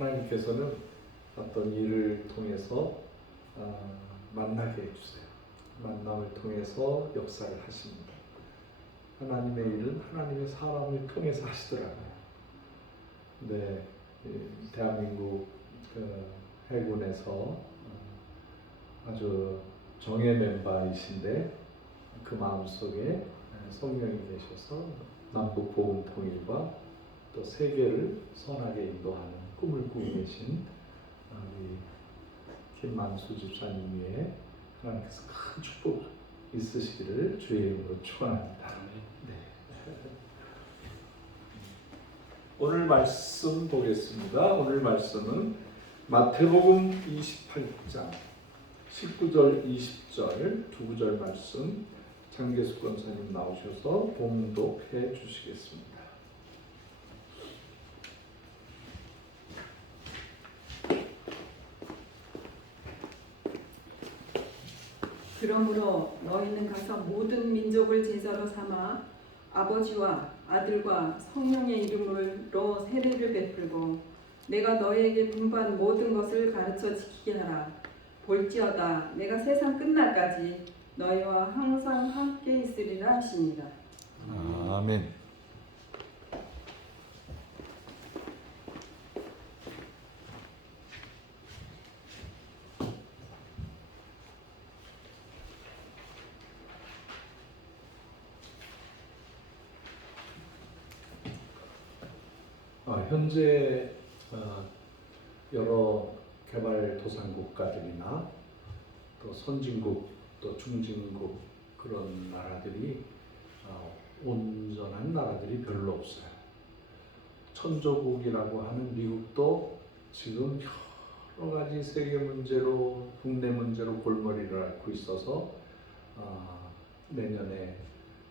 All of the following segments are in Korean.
하나님께서는 어떤 일을 통해서 만나게 해주세요. 만남을 통해서 역사를 하십니다. 하나님의 일은 하나님의 사람을 통해서 하시더라고요. 네, 대한민국 해군에서 아주 정예 멤버이신데 그 마음속에 성령이 계셔서 남북 복음 통일과 또 세계를 선하게 인도하는 꿈을 꾸고 계신 우리 김만수 집사님 위에 하나님께서 큰 축복 있으시기를 주의 이름으로 축원합니다. 네. 오늘 말씀 보겠습니다. 오늘 말씀은 마태복음 28장 19절 20절 두 구절 말씀 장계숙 권사님 나오셔서 봉독해 주시겠습니다. 그러므로 너희는 가서 모든 민족을 제자로 삼아 아버지와 아들과 성령의 이름으로 세례를 베풀고 내가 너희에게 분부한 모든 것을 가르쳐 지키게 하라. 볼지어다 내가 세상 끝날까지 너희와 항상 함께 있으리라 하십니다. 아멘. 현재 여러 개발도상 국가들이나 또 선진국 또 중진국 그런 나라들이 온전한 나라들이 별로 없어요. 천조국이라고 하는 미국도 지금 여러 가지 세계 문제로 국내 문제로 골머리를 앓고 있어서 내년에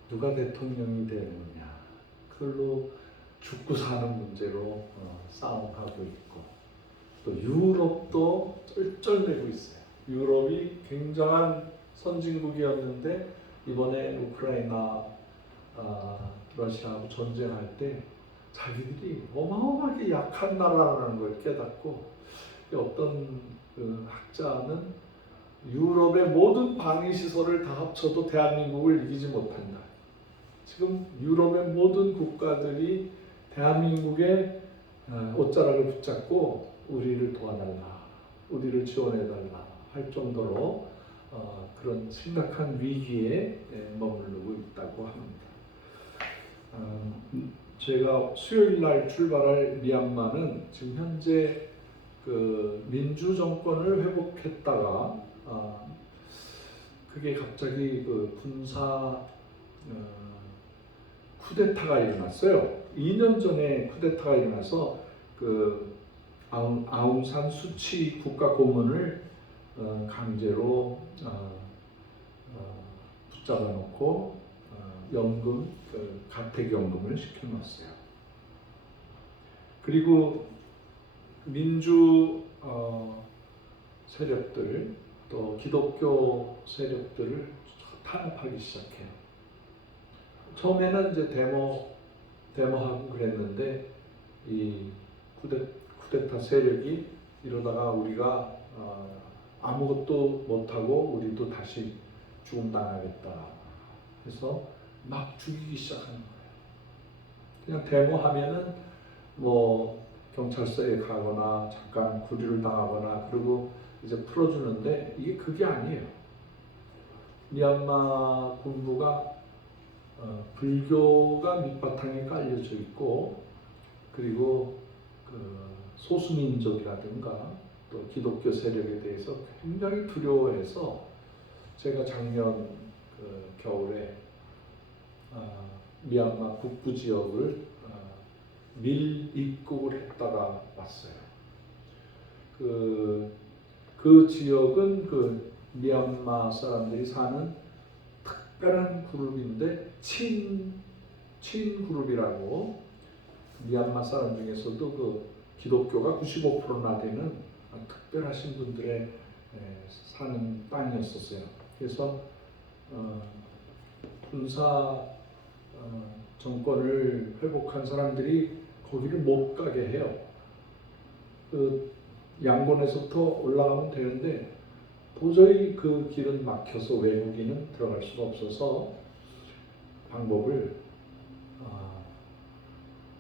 누가 대통령이 되느냐 그걸로 죽고 사는 문제로 싸움하고 있고 또 유럽도 쩔쩔매고 있어요. 유럽이 굉장한 선진국이었는데 이번에 우크라이나 러시아하고 전쟁할 때 자기들이 어마어마하게 약한 나라라는 걸 깨닫고 어떤 학자는 유럽의 모든 방위시설을 다 합쳐도 대한민국을 이기지 못한다. 지금 유럽의 모든 국가들이 대한민국의 옷자락을 붙잡고 우리를 도와달라, 우리를 지원해달라 할 정도로 그런 심각한 위기에 머무르고 있다고 합니다. 제가 수요일 날 출발할 미얀마는 지금 현재 그 민주 정권을 회복했다가 그게 갑자기 그 군사 쿠데타가 일어났어요. 2년 전에 쿠데타가 일어나서 그 아웅산 수치 국가 고문을 강제로 붙잡아 놓고 연금, 가택연금을 시켜놨어요. 그리고 민주 세력들 또 기독교 세력들을 탄압하기 시작해요. 처음에는 이제 데모하고 그랬는데 이 쿠데타 세력이 이러다가 우리가 아무것도 못하고 우리도 다시 죽음당하겠다 해서 막 죽이기 시작하는 거예요. 그냥 데모하면은 뭐 경찰서에 가거나 잠깐 구류를 당하거나 그리고 이제 풀어주는데 이게 그게 아니에요. 미얀마 군부가 불교가 밑바탕에 깔려져 있고 그리고 그 소수민족이라든가 또 기독교 세력에 대해서 굉장히 두려워해서 제가 작년 겨울에 미얀마 북부 지역을 밀입국을 했다가 왔어요. 그 지역은 그 미얀마 사람들이 사는 특별한 그룹인데 친 그룹이라고 미얀마 사람 중에서도 그 기독교가 95%나 되는 특별하신 분들의 사는 땅이었었어요. 그래서 군사 정권을 회복한 사람들이 거기를 못 가게 해요. 그 양곤에서부터 올라가면 되는데 도저히 그 길은 막혀서 외국인은 들어갈 수가 없어서 방법을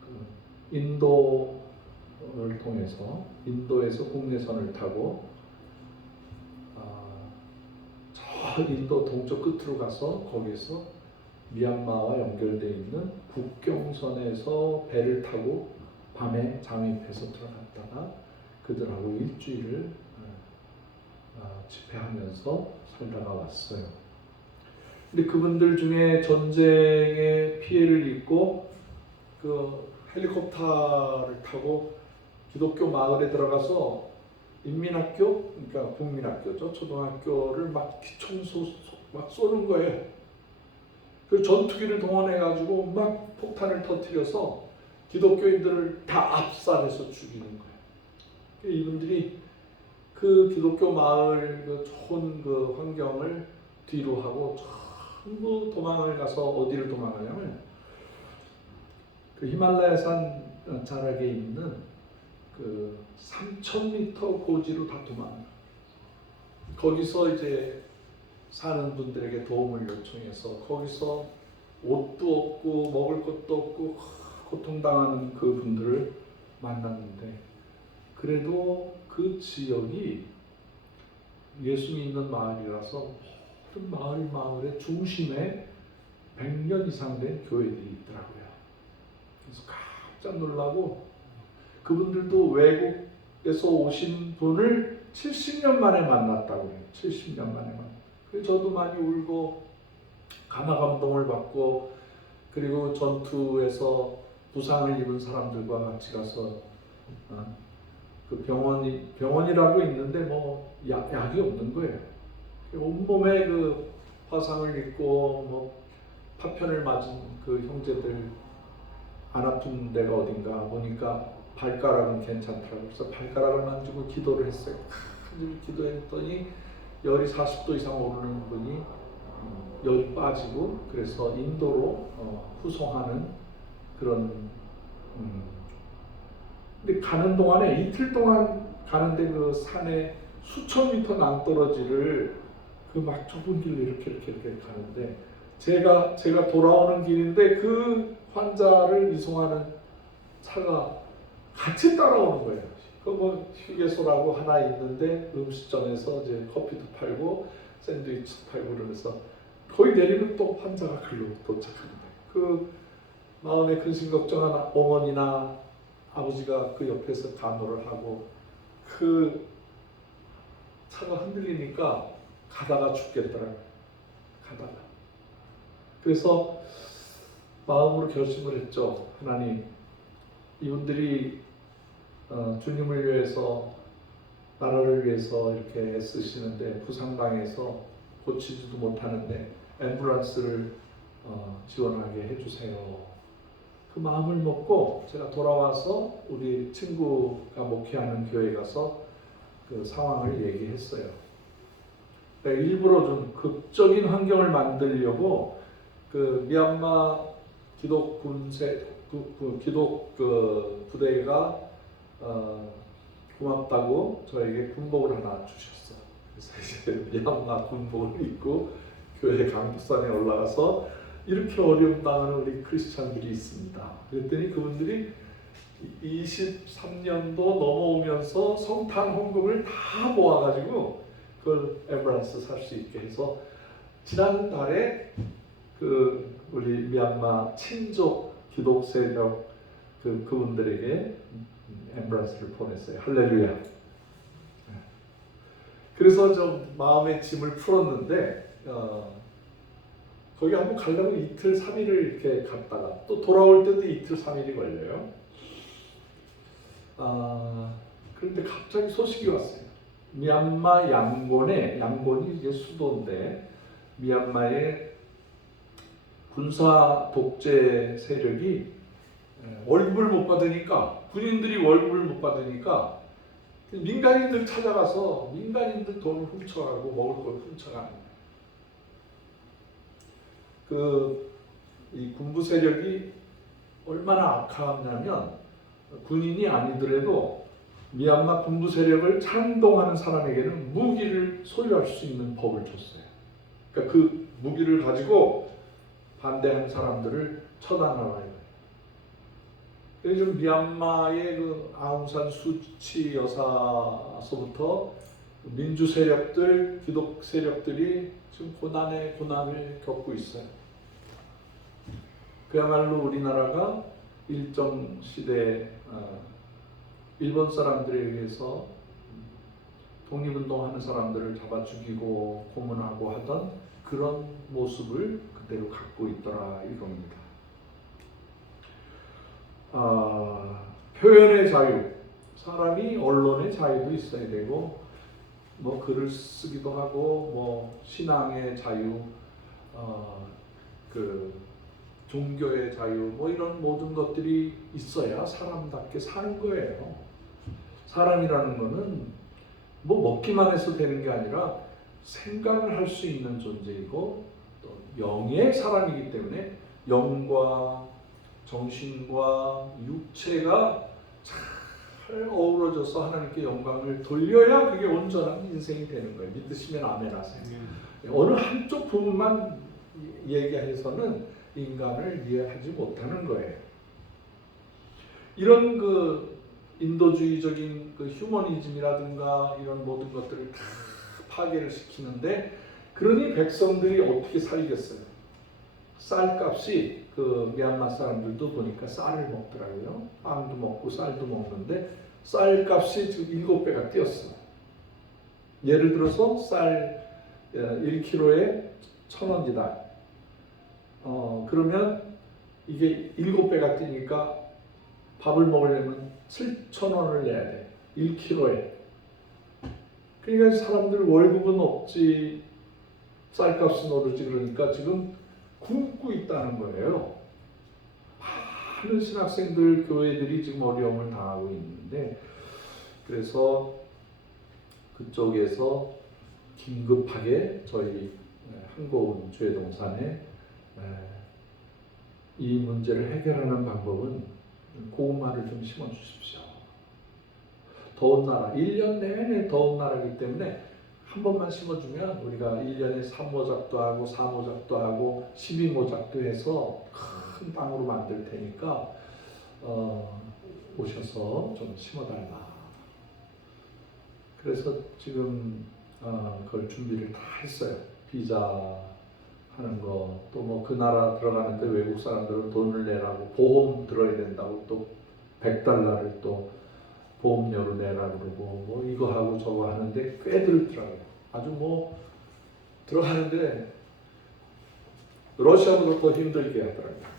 그 인도를 통해서 인도에서 국내선을 타고 저 인도 동쪽 끝으로 가서 거기서 미얀마와 연결되어 있는 국경선에서 배를 타고 밤에 잠입해서 들어갔다가 그들하고 일주일을 집회하면서 살다가 왔어요. 근데 그분들 중에 전쟁에 피해를 입고 그 헬리콥터를 타고 기독교 마을에 들어가서 인민학교, 그러니까 국민학교죠, 초등학교를 막 기총소 막 쏘는 거예요. 그 전투기를 동원해가지고 막 폭탄을 터뜨려서 기독교인들을 다 압살해서 죽이는 거예요. 이분들이 그 기독교 마을 그 좋은 그 환경을 뒤로 하고 전부 도망을 가서 어디를 도망가냐면 그 히말라야산 자락에 있는 그 3,000m 고지로 다 도망가요. 거기서 이제 사는 분들에게 도움을 요청해서 거기서 옷도 없고 먹을 것도 없고 고통당하는 그 분들을 만났는데 그래도 그 지역이 예수 믿는 마을이라서 모든 마을의 중심에 100년 이상 된 교회들이 있더라고요. 그래서 깜짝 놀라고 그분들도 외국에서 오신 분을 70년 만에 만났다고 해요. 70년 만에 만났다고. 그래서 저도 많이 울고 감화 감동을 받고 그리고 전투에서 부상을 입은 사람들과 같이 가서 그 병원이라고 있는데 뭐 약이 없는 거예요. 온몸에 그 화상을 입고 뭐 파편을 맞은 그 형제들 안 아픈 데가 어딘가 보니까 발가락은 괜찮더라고요. 그래서 발가락을 만지고 기도를 했어요. 늘 기도했더니 열이 40도 이상 오르는 분이 열이 빠지고 그래서 인도로 후송하는 그런 근데 가는 동안에 이틀 동안 가는데 그 산에 수천 미터 낭떠러지를 그 막 좁은 길로 이렇게 가는데 제가 돌아오는 길인데 그 환자를 이송하는 차가 같이 따라오는 거예요. 그 뭐 휴게소라고 하나 있는데 음식점에서 이제 커피도 팔고 샌드위치 팔고 그러면서 거의 내리면 또 환자가 글로 도착합니다. 그 마음에 근심 걱정한 어머니나 아버지가 그 옆에서 간호를 하고 그 차가 흔들리니까 가다가 죽겠더라고요. 가다가. 그래서 마음으로 결심을 했죠. 하나님, 이분들이 주님을 위해서 나라를 위해서 이렇게 애쓰시는데 부상당해서 고치지도 못하는데 앰뷸런스를 지원하게 해주세요. 그 마음을 먹고 제가 돌아와서 우리 친구가 목회하는 교회 가서 그 상황을 얘기했어요. 일부러 좀 극적인 환경을 만들려고 그 미얀마 기독 군세 기독 그 부대가 고맙다고 저에게 군복을 하나 주셨어. 그래서 이제 미얀마 군복을 입고 교회 강북산에 올라가서 이렇게 어려움 당하는 우리 크리스찬들이 있습니다. 그랬더니 그분들이 23년도 넘어오면서 성탄 헌금을 다 모아가지고 그걸 앰뷸런스 살 수 있게 해서 지난달에 그 우리 미얀마 친족 기독 세력 그분들에게 앰뷸런스를 보냈어요. 할렐루야. 그래서 좀 마음의 짐을 풀었는데 거기 한번 가려면 이틀 3일을 이렇게 갔다가 또 돌아올 때도 이틀 3일이 걸려요. 그런데 갑자기 소식이 왔어요. 미얀마 양곤이 이제 수도인데 미얀마의 군사 독재 세력이 월급을 못 받으니까 군인들이 월급을 못 받으니까 민간인들 찾아가서 민간인들 돈을 훔쳐가고 먹을 걸 훔쳐가는 거예요. 이 군부 세력이 얼마나 악하냐면 군인이 아니더라도 미얀마 군부 세력을 찬동하는 사람에게는 무기를 소유할 수 있는 법을 줬어요. 그러니까 그 무기를 가지고 반대하는 사람들을 처단하라 이거예요. 요즘 미얀마의 그 아웅산 수치 여사서부터 민주 세력들, 기독 세력들이 지금 고난의 고난을 겪고 있어요. 그야말로 우리나라가 일정 시대 일본 사람들에 의해서 독립운동하는 사람들을 잡아 죽이고 고문하고 하던 그런 모습을 그대로 갖고 있더라 이겁니다. 표현의 자유, 사람이 언론의 자유도 있어야 되고 뭐 글을 쓰기도 하고 뭐 신앙의 자유, 그 종교의 자유, 뭐 이런 모든 것들이 있어야 사람답게 사는 거예요. 사람이라는 거는 뭐 먹기만 해서 되는 게 아니라 생각을 할 수 있는 존재이고 또 영의 사람이기 때문에 영과 정신과 육체가 잘 어우러져서 하나님께 영광을 돌려야 그게 온전한 인생이 되는 거예요. 믿으시면 아멘 하세요. 어느 한쪽 부분만 얘기해서는 인간을 이해하지 못하는 거예요. 이런 그 인도주의적인 그 휴머니즘이라든가 이런 모든 것들을 다 파괴를 시키는데 그러니 백성들이 어떻게 살겠어요? 쌀값이 그 미얀마 사람들도 보니까 쌀을 먹더라고요. 빵도 먹고 쌀도 먹는데 쌀값이 지금 7배가 뛰었어요. 예를 들어서 쌀 1kg에 1,000원이다. 그러면 이게 7배가 뛰니까 밥을 먹으려면 7,000원을 내야 돼. 1kg에. 그러니까 사람들 월급은 없지, 쌀값은 오르지 그러니까 지금 굶고 있다는 거예요. 많은 신학생들, 교회들이 지금 어려움을 당하고 있는데 그래서 그쪽에서 긴급하게 저희 한고운 주회동산에 이 문제를 해결하는 방법은 고구마를 좀 심어주십시오. 더운 나라, 1년 내내 더운 나라이기 때문에 한 번만 심어주면 우리가 1년에 3모작도 하고 4모작도 하고 12모작도 해서 큰 땅으로 만들 테니까 오셔서 좀 심어달라. 그래서 지금 그걸 준비를 다 했어요. 비자 하는 거, 또 뭐 그 나라 들어가는데 외국 사람들은 돈을 내라고 보험 들어야 된다고 또 $100를 또 보험료로 내라 그러고 뭐 이거 하고 저거 하는데 꽤 들더라고요. 아주 뭐 들어가는데 러시아보다 더 힘들게 하더라고요.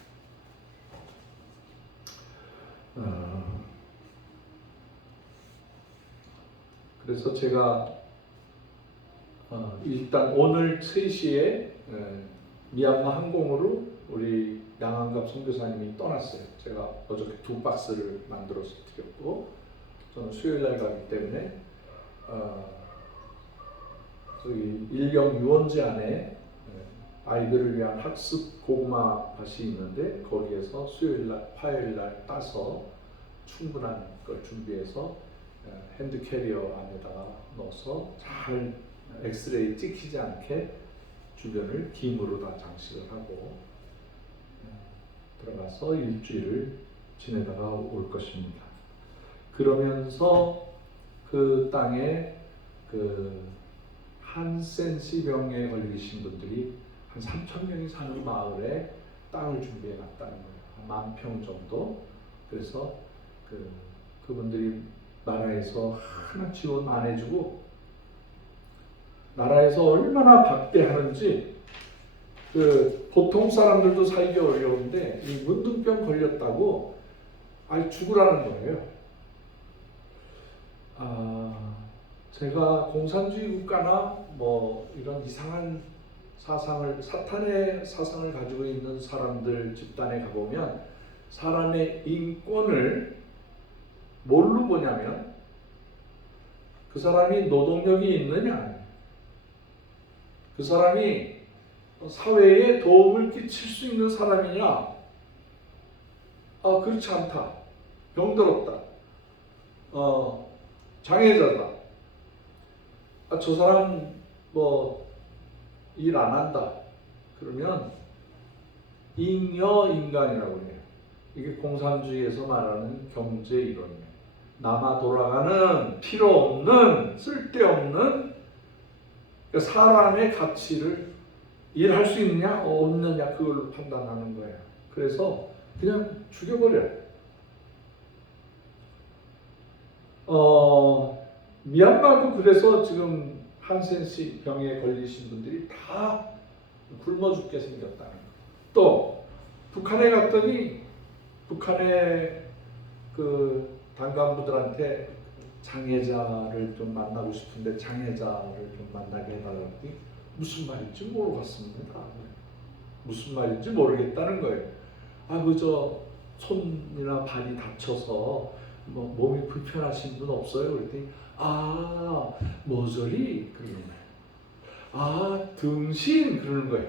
그래서 제가 일단 오늘 3시에 미얀마 항공으로 우리 양한갑 선교사님이 떠났어요. 제가 어저께 2박스를 만들어서 드렸고 저는 수요일날 가기 때문에 저기 일경 유원지 안에 아이들을 위한 학습 고구마 밭이 있는데 거기에서 수요일날, 화요일날 따서 충분한 걸 준비해서 핸드 캐리어 안에다가 넣어서 잘 엑스레이 찍히지 않게 주변을 김으로 다 장식을 하고 들어가서 일주일을 지내다가 올 것입니다. 그러면서 그 땅에 그 한센시 병에 걸리신 분들이 한 3,000명이 사는 마을에 땅을 준비해 놨다는 거예요. 10,000평 정도. 그래서 그분들이 나라에서 하나 지원 안 해주고 나라에서 얼마나 박대하는지 보통 사람들도 살기 어려운데 이 문둥병 걸렸다고 아예 죽으라는 거예요. 제가 공산주의 국가나 뭐 이런 이상한 사탄의 사상을 가지고 있는 사람들 집단에 가보면 사람의 인권을 뭘로 보냐면 그 사람이 노동력이 있느냐, 그 사람이 사회에 도움을 끼칠 수 있는 사람이냐, 그렇지 않다, 병들었다, 장애자다. 저 사람 뭐 일 안 한다. 그러면 잉여인간이라고 해요. 이게 공산주의에서 말하는 경제 이론이에요. 남아 돌아가는 필요 없는 쓸데없는 사람의 가치를 일할 수 있느냐 없느냐 그걸로 판단하는 거예요. 그래서 그냥 죽여버려요. 미얀마도 그래서 지금 한센시 병에 걸리신 분들이 다 굶어 죽게 생겼다는 거예요. 또 북한에 갔더니 북한의 그 당간부들한테 장애자를 좀 만나고 싶은데 장애자를 좀 만나게 해달라고 했더니 무슨 말인지 모르겠습니다. 무슨 말인지 모르겠다는 거예요. 그저 손이나 발이 다쳐서 뭐 몸이 불편하신 분 없어요? 그랬더니 머저리 그러는 거예요. 등신 그러는 거예요.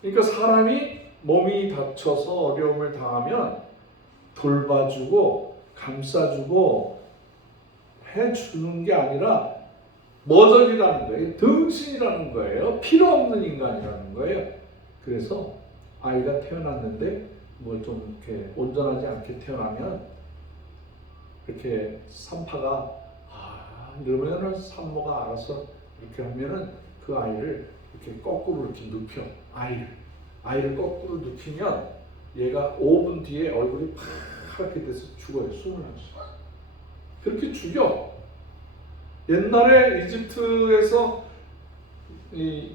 그러니까 사람이 몸이 다쳐서 어려움을 당하면 돌봐주고 감싸주고 해주는 게 아니라 머저리라는 거예요. 등신이라는 거예요. 필요 없는 인간이라는 거예요. 그래서 아이가 태어났는데 뭐 좀 이렇게 온전하지 않게 태어나면 이렇게 산파가 이러면은 산모가 알아서 이렇게 하면은 그 아이를 이렇게 거꾸로 이렇게 눕혀 아이를 거꾸로 눕히면 얘가 5분 뒤에 얼굴이 파랗게 돼서 죽어요. 숨을 안 쉬어. 그렇게 죽여. 옛날에 이집트에서 이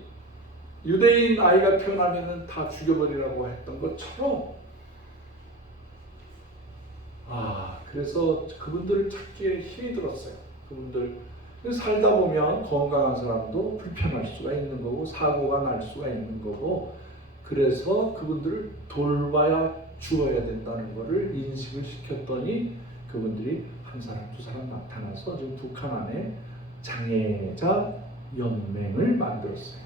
유대인 아이가 태어나면은 다 죽여버리라고 했던 것처럼 그래서 그분들을 찾기에 힘이 들었어요. 그분들 살다 보면 건강한 사람도 불편할 수가 있는 거고 사고가 날 수가 있는 거고 그래서 그분들을 돌봐야 죽어야 된다는 것을 인식을 시켰더니 그분들이 한 사람 두 사람 나타나서 지금 북한 안에 장애자 연맹을 만들었어요.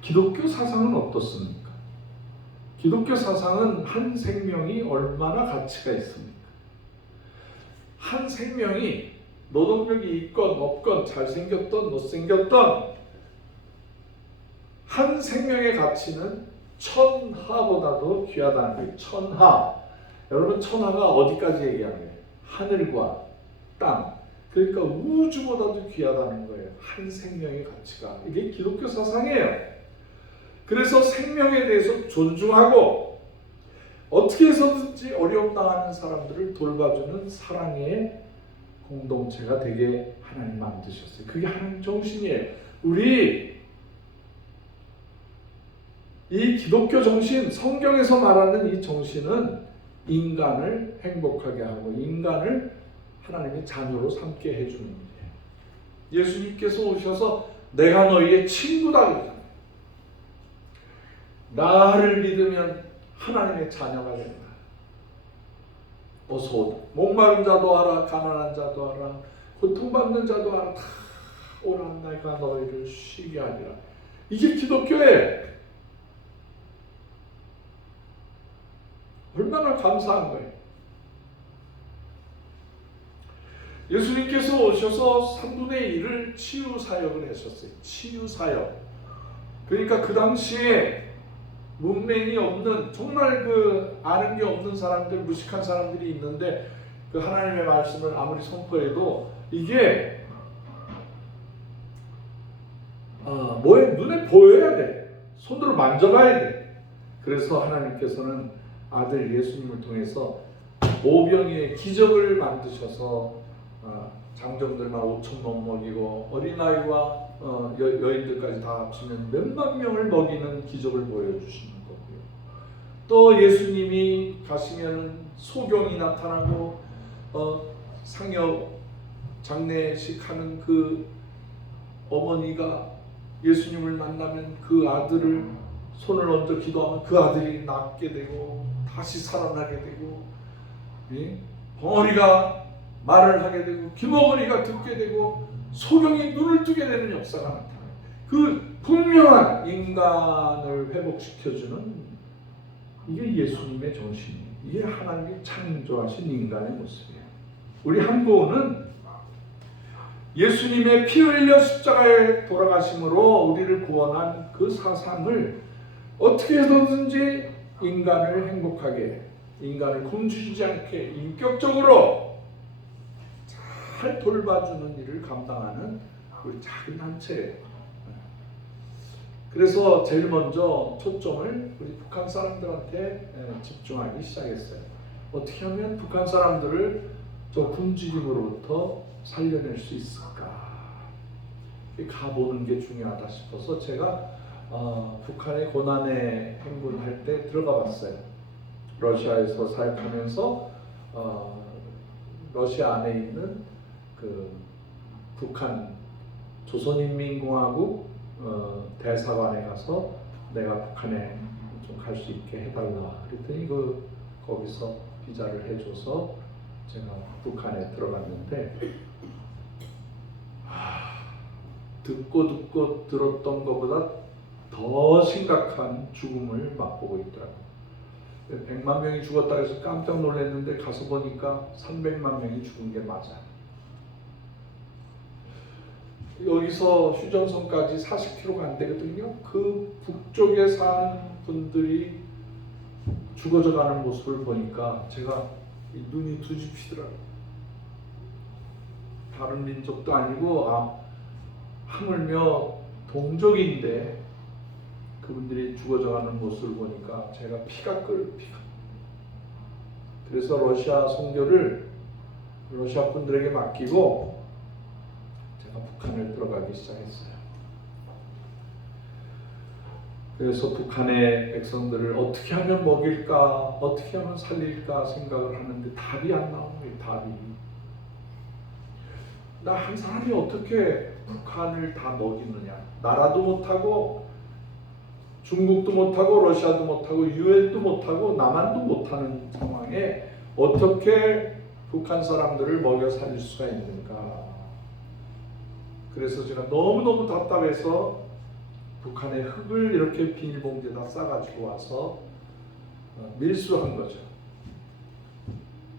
기독교 사상은 어떻습니까? 기독교 사상은 한 생명이 얼마나 가치가 있습니까? 한 생명이 노동력이 있건 없건 잘생겼던 못생겼던 한 생명의 가치는 천하보다도 귀하다는 거예요. 천하. 여러분 천하가 어디까지 얘기하는 거예요? 하늘과 땅. 그러니까 우주보다도 귀하다는 거예요. 한 생명의 가치가. 이게 기독교 사상이에요. 그래서 생명에 대해서 존중하고 어떻게 해서든지 어려움 당하는 사람들을 돌봐주는 사랑의 공동체가 되게 하나님 만드셨어요. 그게 하나님 정신이에요. 우리 이 기독교 정신, 성경에서 말하는 이 정신은 인간을 행복하게 하고 인간을 하나님의 자녀로 삼게 해주는 거예요. 예수님께서 오셔서 내가 너희의 친구다 그러잖아요. 나를 믿으면 하나님의 자녀가 된다. 어서 오라. 목마른 자도 알아, 가난한 자도 알아, 고통받는 자도 알아. 다 오라, 내가 너희를 쉬게 하리라. 이게 기독교예요. 얼마나 감사한 거예요. 예수님께서 오셔서 3분의 1을 치유 사역을 하셨어요. 치유 사역. 그러니까 그 당시에 문맹이 없는 정말 그 아는 게 없는 사람들, 무식한 사람들이 있는데 그 하나님의 말씀을 아무리 선포해도 이게 눈에 보여야 돼. 손으로 만져봐야 돼. 그래서 하나님께서는 아들 예수님을 통해서 오병이의 기적을 만드셔서 장정들만 5,000명 먹이고 어린아이와 여인들까지 다 합치면 몇만 명을 먹이는 기적을 보여주시는 거고요. 또 예수님이 가시면 소경이 나타나고 상여 장례식 하는 그 어머니가 예수님을 만나면 그 아들을 손을 얹어 기도하면 그 아들이 낫게 되고 다시 살아나게 되고, 벙어리가 말을 하게 되고 귀머거리가 듣게 되고 소경이 눈을 뜨게 되는 역사가 나타나요. 그 분명한 인간을 회복시켜주는 이게 예수님의 정신이에요. 이게 하나님이 창조하신 인간의 모습이에요. 우리 한국은 예수님의 피 흘려 십자가에 돌아가심으로 우리를 구원한 그 사상을 어떻게 해서든지 인간을 행복하게, 인간을 굶주리지 않게 인격적으로 잘 돌봐주는 일을 감당하는 우리 작은 단체예요. 그래서 제일 먼저 초점을 우리 북한 사람들한테 집중하기 시작했어요. 어떻게 하면 북한 사람들을 저 굶주림으로부터 살려낼 수 있을까? 가보는 게 중요하다 싶어서 제가 북한의 고난의 행군할 때 들어가 봤어요. 러시아에서 사역하면서 러시아 안에 있는 그 북한 조선인민공화국 대사관에 가서 내가 북한에 좀 갈 수 있게 해달라 그랬더니 거기서 비자를 해줘서 제가 북한에 들어갔는데 듣고 들었던 것보다 더 심각한 죽음을 맛보고 있더라고요. 100만 명이 죽었다 해서 깜짝 놀랐는데 가서 보니까 300만 명이 죽은 게 맞아요. 여기서 휴전선까지 40km가 안 되거든요. 그 북쪽에 사는 분들이 죽어져 가는 모습을 보니까 제가 눈이 뒤집히더라고요. 다른 민족도 아니고 하물며 동족인데 그분들이 죽어져 가는 모습을 보니까 제가 피가 끓어요. 그래서 러시아 선교를 러시아 분들에게 맡기고 제가 북한을 들어가기 시작했어요. 그래서 북한의 백성들을 어떻게 하면 먹일까, 어떻게 하면 살릴까 생각을 하는데 답이 안 나오는 거예요. 답이. 나 한 사람이 어떻게 북한을 다 먹이느냐. 나라도 못하고 중국도 못하고 러시아도 못하고 유엔도 못하고 남한도 못하는 상황에 어떻게 북한 사람들을 먹여 살릴 수가 있는가. 그래서 제가 너무너무 답답해서 북한의 흙을 이렇게 비닐봉지에다 싸가지고 와서 밀수한 거죠.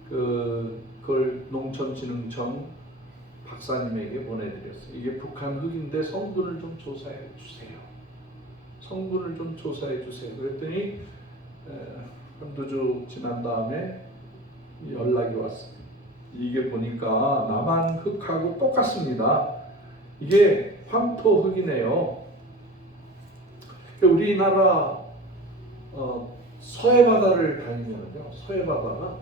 그걸 농촌진흥청 박사님에게 보내드렸어요. 이게 북한 흙인데 성분을 좀 조사해 주세요. 성분을 좀 조사해 주세요. 그랬더니 한두 주 지난 다음에 연락이 왔어요. 이게 보니까 남한 흙하고 똑같습니다. 이게 황토 흙이네요. 우리나라 서해 바다를 다니면요, 서해 바다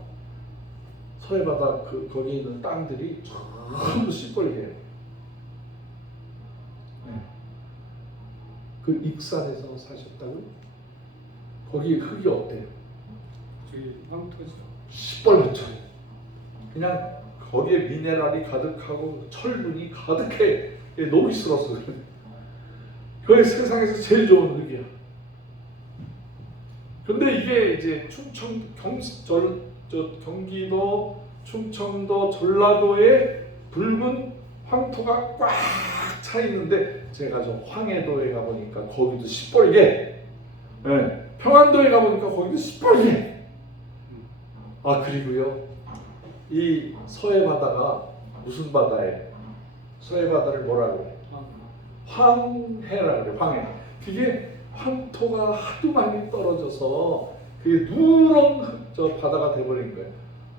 거기 있는 땅들이 전부 시뻘개요. 네. 그 익산에서 사셨다고요? 거기 흙이 어때요? 저기 황토죠. 시뻘겋죠. 그냥 거기에 미네랄이 가득하고 철분이 가득해. 녹이 슬어서 그래. 그게 세상에서 제일 좋은 흙이야. 근데 이게 이제 경기도, 충청도, 전라도에 붉은 황토가 꽉 차 있는데 제가 저 황해도에 가보니까 거기도 시뻘게. 네. 평안도에 가보니까 거기도 시뻘게. 그리고요, 이 서해 바다가 무슨 바다예요? 서해 바다를 뭐라 그래? 황해라 그래. 황해. 그게 황토가 하도 많이 떨어져서 그게 누런 저 바다가 돼버린 거예요.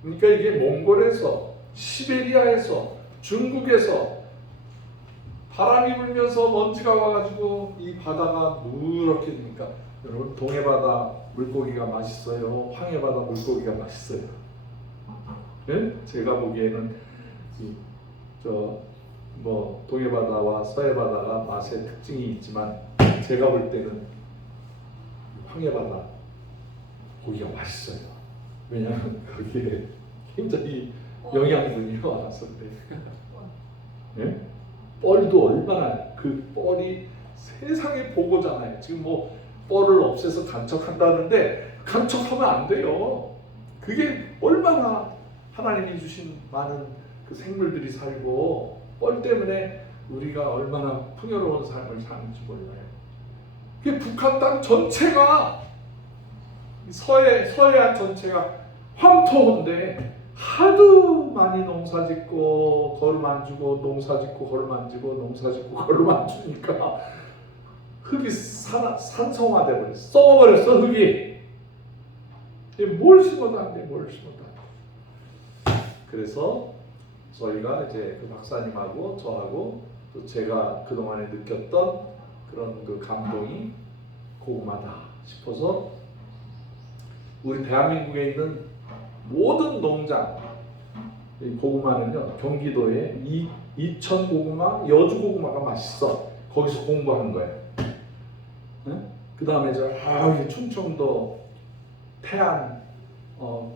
그러니까 이게 몽골에서, 시베리아에서, 중국에서 바람이 불면서 먼지가 와가지고 이 바다가 누렇게 되니까, 여러분, 동해바다 물고기가 맛있어요? 황해바다 물고기가 맛있어요? 네? 제가 보기에는 동해바다와 서해바다가 맛의 특징이 있지만 제가 볼 때는 황해바다 고기가 맛있어요. 왜냐하면 거기에 굉장히 영양분이 많아서 그래요. 네? 뻘도 얼마나, 그 뻘이 세상의 보고잖아요. 지금 뭐 뻘을 없애서 간척한다는데 간척하면 안 돼요. 그게 얼마나 하나님이 주신 많은 그 생물들이 살고 뻘 때문에 우리가 얼마나 풍요로운 삶을 사는지 몰라요. 그 북한 땅 전체가 서해안 전체가 황토인데 하도 많이 농사짓고 거름 안 주고 농사짓고 거름 안 주고 농사짓고 거름 안 주니까 흙이 산성화돼 버렸어. 썩어버렸어 흙이. 뭘 심어도 안 돼. 뭘 심어도 안 돼. 그래서 저희가 이제 그 박사님하고 저하고 또 제가 그동안에 느꼈던 그런 그 감동이 고구마다 싶어서 우리 대한민국에 있는 모든 농장, 고구마는요 경기도에 이천 고구마, 여주 고구마가 맛있어. 거기서 공부한 거예요. 네? 그 다음에 충청도 태안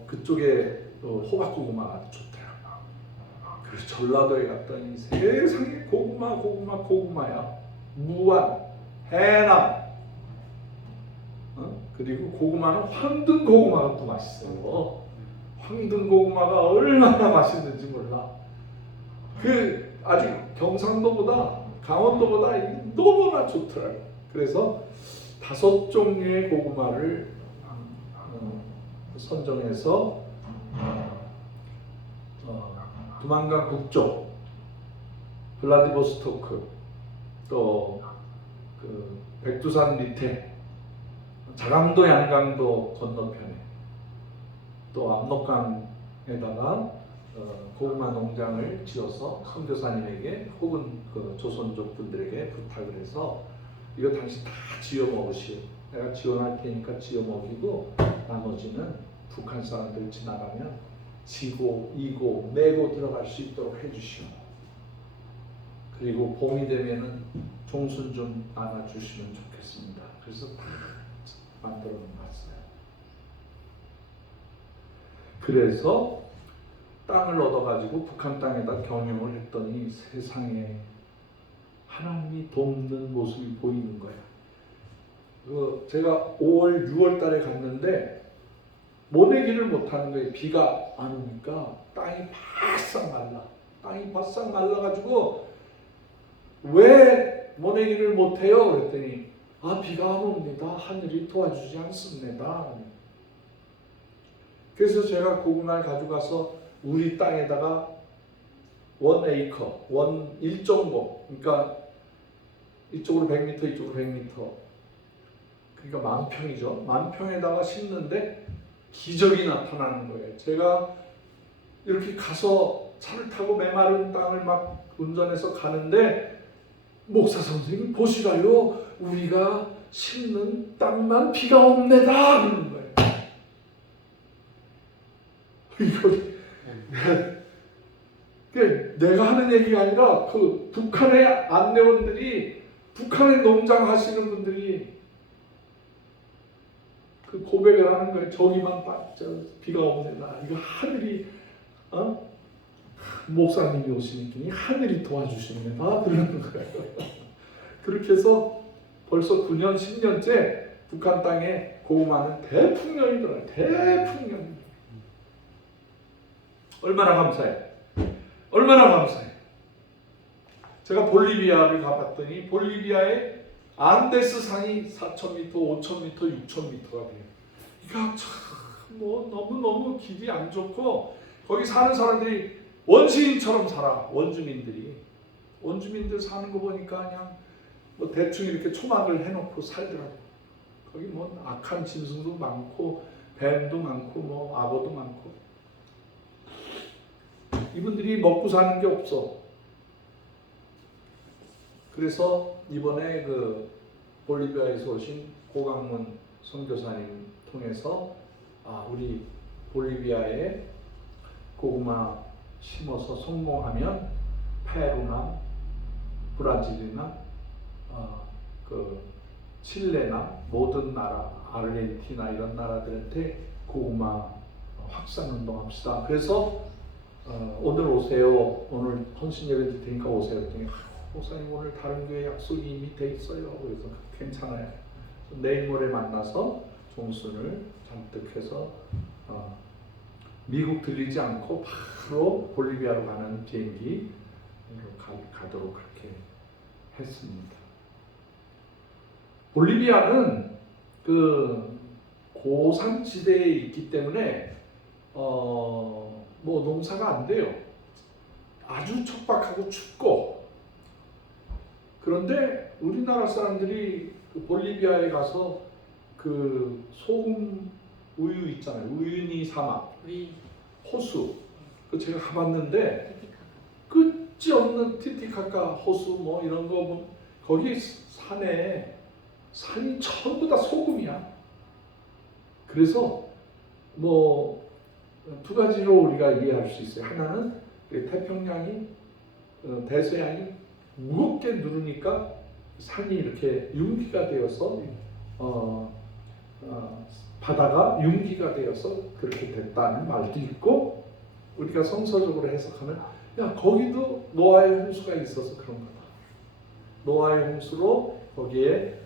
그쪽에 호박 고구마가 좋더라고. 그래서 전라도에 갔더니 세상에 고구마야. 무안, 해남, 그리고 고구마는 황등 고구마가 또 맛있어요. 황등 고구마가 얼마나 맛있는지 몰라. 그 아주 경상도보다 강원도보다 너무나 좋더라고요. 그래서 5종류의 고구마를 선정해서 두만강 북쪽, 블라디보스토크, 또 그 백두산 밑에, 자강도 양강도 건너편에, 또 압록강에다가 고구마 농장을 지어서 선교사님에게 혹은 그 조선족 분들에게 부탁을 해서 이거 당신 다 지어 먹으시오. 내가 지원할 테니까 지어 먹이고 나머지는 북한 사람들 지나가면 지고 이고 메고 들어갈 수 있도록 해주시오. 그리고 봄이 되면은 종순 좀 안아주시면 좋겠습니다. 그래서 다 만들어 놨어요. 그래서 땅을 얻어가지고 북한 땅에다 경영을 했더니 세상에 하나님이 돕는 모습이 보이는 거야. 제가 5월, 6월 달에 갔는데 모내기를 못하는 거예요. 비가 안 오니까 땅이 바싹 말라. 땅이 바싹 말라가지고 왜 모내기를 못해요? 그랬더니 비가 안 옵니다. 하늘이 도와주지 않습니다. 그래서 제가 고구마를 가져가서 우리 땅에다가 1에이커, 1.5, 그러니까 이쪽으로 100m, 이쪽으로 100m, 그러니까 10,000평이죠. 10,000평에다가 심는데 기적이 나타나는 거예요. 제가 이렇게 가서 차를 타고 메마른 땅을 막 운전해서 가는데 목사 선생님 보시라요. 우리가 심는 땅만 비가 옵니다. 그러는 거예요. 이거 내가 하는 얘기가 아니라 그 북한의 안내원들이, 북한의 농장 하시는 분들이 그 고백을 하는 거예요. 저기만 비가 옵니다. 이거 하늘이 목사님이 오시니 하늘이 도와주십니다. 그러는 거예요. 그렇게 해서 벌써 9년, 10년째 북한 땅에 고구마는 대풍년이 들어요. 대풍년. 얼마나 감사해. 얼마나 감사해. 제가 볼리비아를 가봤더니 볼리비아의 안데스 산이 4,000m, 5,000m, 6,000m가 돼요. 이거 참 너무너무 길이 안 좋고 거기 사는 사람들이 원시인처럼 살아. 원주민들 사는 거 보니까 그냥 대충 이렇게 초막을 해놓고 살더라고. 거기 악한 짐승도 많고 뱀도 많고 악어도 많고. 이분들이 먹고 사는 게 없어. 그래서 이번에 그 볼리비아에서 오신 고강문 선교사님 통해서 우리 볼리비아에 고구마 심어서 성공하면 페루나 브라질이나 그 칠레나 모든 나라, 아르헨티나 이런 나라들한테 고구마 확산 운동합시다. 그래서 오늘 오세요. 오늘 헌신 예배 드릴 테니까 오세요. 그랬더니 목사님 오늘 다른 교회 약속이 이미 돼 있어요. 그래서 괜찮아요. 내일 모레 만나서 종순을 잔뜩 해서 미국 들리지 않고 바로 볼리비아로 가는 비행기 가도록 그렇게 했습니다. 볼리비아는 그 고산지대에 있기 때문에 뭐 농사가 안 돼요. 아주 척박하고 춥고. 그런데 우리나라 사람들이 그 볼리비아에 가서 그 소금 우유 있잖아요. 우유니 사막, 호수. 그 제가 가봤는데 끝이 없는 티티카카 호수 뭐 이런 거 뭐 거기 산이 전부 다 소금이야. 그래서 뭐 두 가지로 우리가 이해할 수 있어요. 하나는 태평양이 대서양이 무겁게 누르니까 산이 이렇게 융기가 되어서 바다가 융기가 되어서 그렇게 됐다는 말도 있고, 우리가 성서적으로 해석하면 야 거기도 노아의 홍수가 있어서 그런 거다. 노아의 홍수로 거기에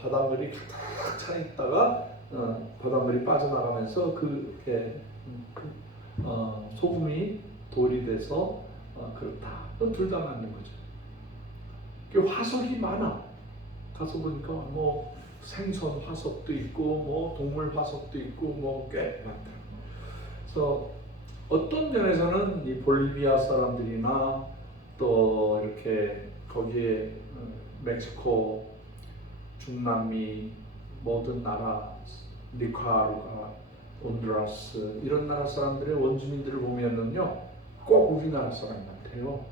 바닷물이 가득 차 있다가 바닷물이 빠져나가면서 그게 소금이 돌이 돼서 그렇다. 둘 다 맞는 거죠. 그 화석이 많아. 가서 보니까 뭐 생선 화석도 있고 뭐 동물 화석도 있고 뭐 꽤 많다. 그래서 어떤 면에서는 이 볼리비아 사람들이나 또 이렇게 거기에 멕시코, 중남미 모든 나라, 니카라과, 온두라스 이런 나라 사람들의 원주민들을 보면은요 꼭 우리나라 사람 같아요.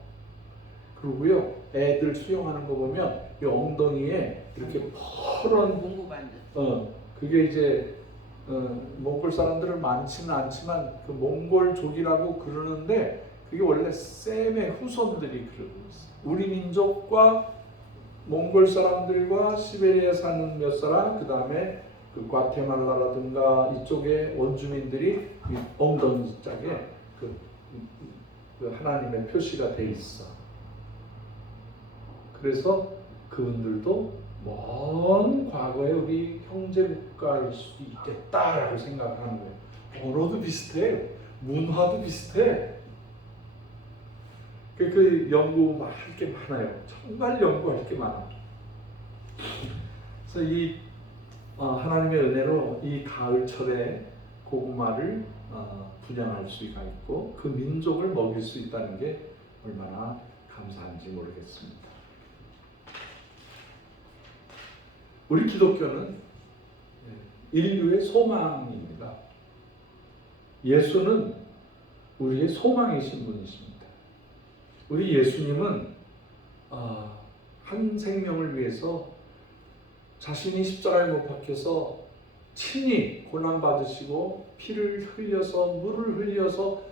그리고요 애들 수영하는 거 보면 이 엉덩이에 이렇게 퍼런 그게 이제 몽골 사람들은 많지는 않지만 그 몽골족이라고 그러는데 그게 원래 셈의 후손들이 그러고 있어요. 우리 민족과 몽골 사람들과 시베리아에 사는 몇 사람, 그 다음에 그 과테말라라든가 이쪽의 원주민들이 엉덩이 짝에 그 하나님의 표시가 돼 있어. 그래서 그분들도 먼 과거에 우리 형제 국가일 수 있겠다라고 생각하는 거예요. 언어도 비슷해, 문화도 비슷해. 그 연구할 게 많아요. 정말 연구할 게 많아. 그래서 이 하나님의 은혜로 이 가을철에 고구마를 분양할 수가 있고 그 민족을 먹일 수 있다는 게 얼마나 감사한지 모르겠습니다. 우리 기독교는 인류의 소망입니다. 예수는 우리의 소망이신 분이십니다. 우리 예수님은 한 생명을 위해서 자신이 십자가에 못 박혀서 친히 고난받으시고 피를 흘려서 물을 흘려서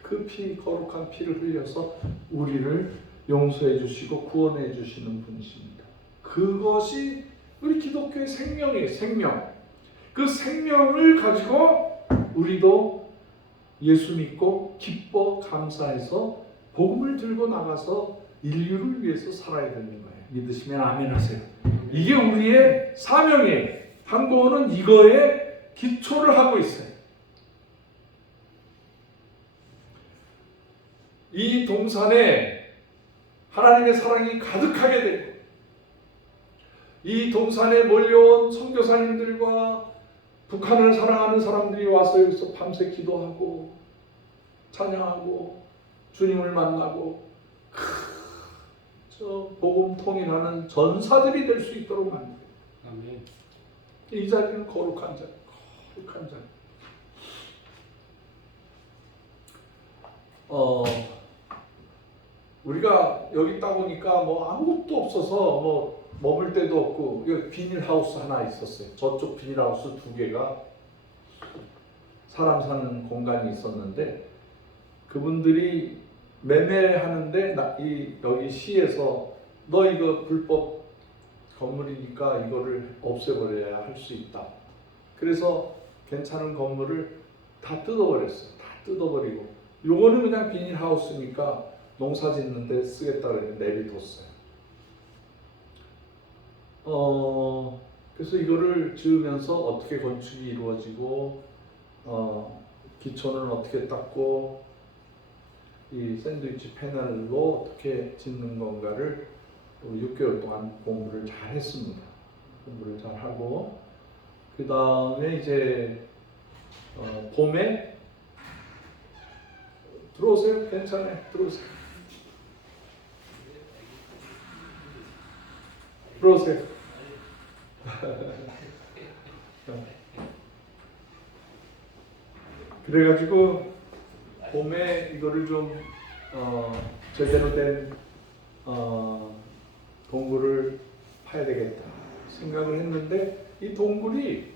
그 피, 거룩한 피를 흘려서 우리를 용서해 주시고 구원해 주시는 분이십니다. 그것이 우리 기독교의 생명이에요. 생명. 그 생명을 가지고 우리도 예수 믿고 기뻐 감사해서 복음을 들고 나가서 인류를 위해서 살아야 되는 거예요. 믿으시면 아멘 하세요. 이게 우리의 사명이에요. 한국어는 이거에 기초를 하고 있어요. 이 동산에 하나님의 사랑이 가득하게 되고 이 동산에 몰려온 선교사님들과 북한을 사랑하는 사람들이 와서 여기서 밤새 기도하고 찬양하고 주님을 만나고 저 복음 통일하는 전사들이 될 수 있도록 만들어요. 아멘. 이 자리는 거룩한 자리, 거룩한 자리. 우리가 여기 있다 보니까 뭐 아무것도 없어서 뭐 머물 데도 없고 여기 비닐하우스 하나 있었어요. 저쪽 비닐하우스 2개가 사람 사는 공간이 있었는데 그분들이 매매하는데 여기 시에서 너 이거 불법 건물이니까 이거를 없애버려야 할 수 있다. 그래서 괜찮은 건물을 다 뜯어버렸어요. 다 뜯어버리고 요거는 그냥 비닐하우스니까 농사 짓는데 쓰겠다 그랬는데 내비뒀어요. 그래서 이거를 지으면서 어떻게 건축이 이루어지고 기초는 어떻게 닦고 이 샌드위치 패널로 어떻게 짓는 건가를 6개월 동안 공부를 잘 했습니다. 공부를 잘 하고 그 다음에 이제 봄에 들어오세요. 괜찮아요. 들어오세요. 들어오세요. 그래가지고 봄에 이거를 좀 제대로 된 동굴을 파야 되겠다 생각을 했는데 이 동굴이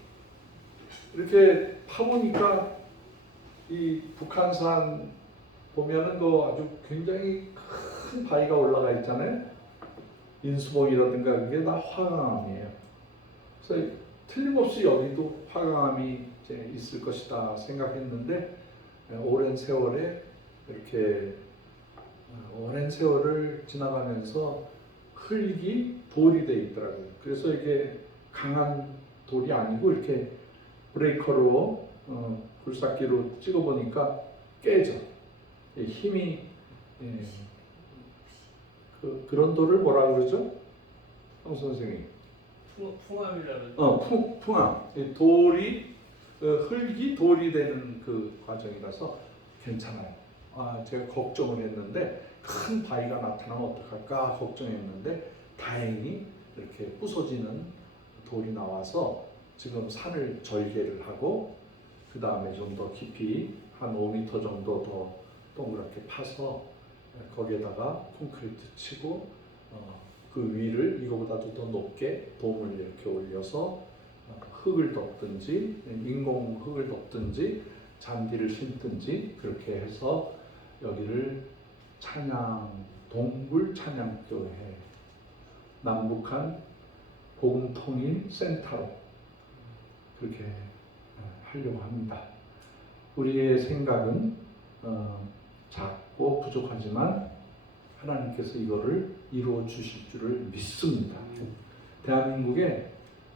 이렇게 파보니까 이 북한산 보면은 그 아주 굉장히 큰 바위가 올라가 있잖아요. 인수봉이라든가 그게 다 화강암이에요. 그래서 틀림없이 여기도 화강암이 이제 있을 것이다 생각했는데 오랜 세월에 이렇게 오랜 세월을 지나가면서 흙이 돌이 돼 있더라고요. 그래서 이게 강한 돌이 아니고 이렇게 브레이커로 굴삭기로 찍어 보니까 깨져. 힘이 그런 돌을 뭐라 그러죠? 형 선생님. 풍암이라는. 풍암. 이 돌이 흙이 돌이 되는 그 과정이라서 괜찮아요. 제가 걱정을 했는데 큰 바위가 나타나면 어떡할까 걱정했는데 다행히 이렇게 부서지는 돌이 나와서 지금 산을 절개를 하고 그 다음에 좀 더 깊이 한 5m 정도 더 동그랗게 파서 거기에다가 콘크리트 치고 그 위를 이거보다도 더 높게 돔을 이렇게 올려서 흙을 덮든지 인공 흙을 덮든지 잔디를 심든지 그렇게 해서 여기를 동굴 찬양교회 남북한 복음 통일 센터로 그렇게 하려고 합니다. 우리의 생각은 작고 부족하지만 하나님께서 이거를 이루어 주실 줄을 믿습니다. 대한민국에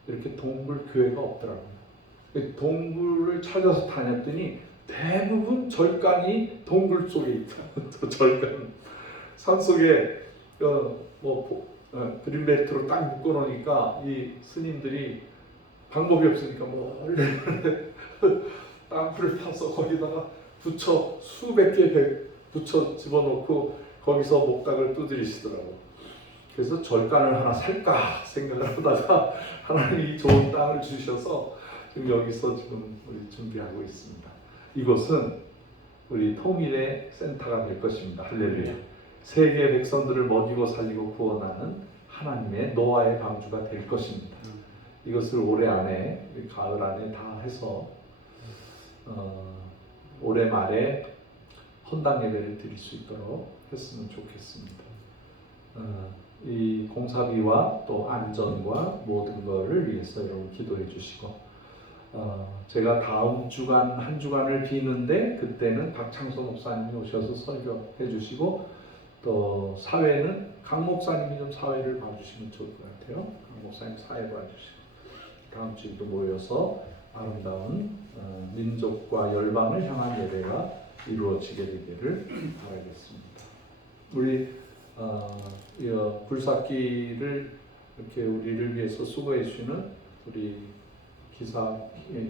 이렇게 동굴 교회가 없더라고요. 동굴을 찾아서 다녔더니 대부분 절간이 동굴 속에 있다. 절간 산 속에 그린벨트로 딱 묶어놓으니까 이 스님들이 방법이 없으니까 멀리 땅굴을 파서 거기다가 부처 수백 개 부처 집어넣고 거기서 목닥을 두드리시더라고. 그래서 절간을 하나 살까 생각을 하다가 하나님이 좋은 땅을 주셔서 지금 여기서 지금 우리 준비하고 있습니다. 이곳은 우리 통일의 센터가 될 것입니다. 할렐루야. 세계 백성들을 먹이고 살리고 구원하는 하나님의 노아의 방주가 될 것입니다. 이것을 올해 안에 가을 안에 다 해서 올해 말에 헌당 예배를 드릴 수 있도록 했으면 좋겠습니다. 이 공사비와 또 안전과 모든 것을 위해서 여러분 기도해 주시고 제가 다음 주간 한 주간을 비는데 그때는 박창선 목사님이 오셔서 설교해 주시고 또 사회는 강 목사님이 좀 사회를 봐주시면 좋을 것 같아요. 강 목사님 사회 봐주시고 다음 주에도 모여서 아름다운 민족과 열방을 향한 예배가 이루어지게 되기를 바라겠습니다. 우리 굴삭기를 이렇게 우리를 위해서 수고해 주시는 우리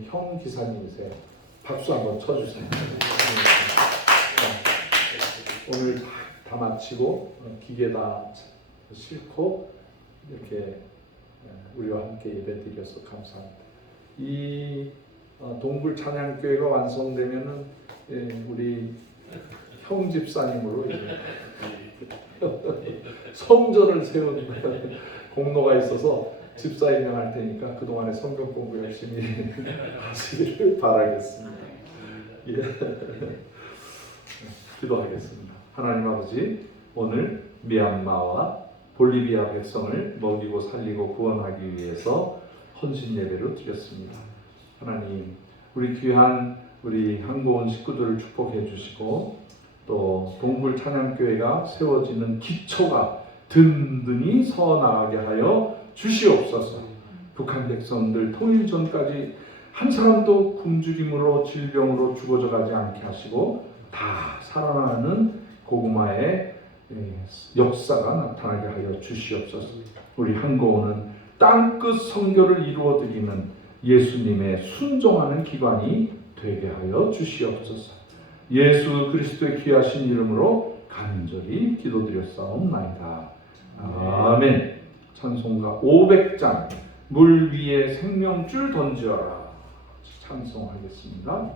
형 기사님이세요. 박수 한번 쳐주세요. 오늘 다 마치고 기계다 싣고 이렇게 우리와 함께 예배드려서 감사합니다. 이 동굴 찬양교회가 완성되면은 우리 형 집사님으로 이제 성전을 세운 공로가 있어서 집사 임명할 테니까 그동안에 성경 공부 열심히 하시기를 바라겠습니다. 예. 기도하겠습니다. 하나님 아버지, 오늘 미얀마와 볼리비아 백성을 먹이고 살리고 구원하기 위해서 헌신 예배로 드렸습니다. 하나님, 우리 귀한 우리 한고은 식구들을 축복해 주시고 또 동굴 찬양교회가 세워지는 기초가 든든히 서나가게 하여 주시옵소서. 북한 백성들 통일 전까지 한 사람도 굶주림으로 질병으로 죽어져 가지 않게 하시고 다 살아나는 고구마의 역사가 나타나게 하여 주시옵소서. 우리 한고은은 땅끝 선교를 이루어드리는 예수님의 순종하는 기관이 되게 하여 주시옵소서. 예수 그리스도의 귀하신 이름으로 간절히 기도드렸사옵나이다. 아멘. 찬송가 500장 물 위에 생명줄 던지어라 찬송하겠습니다.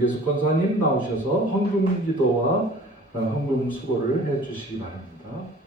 장계숙 권사님 나오셔서 헌금 기도와 헌금 수고를 해주시기 바랍니다.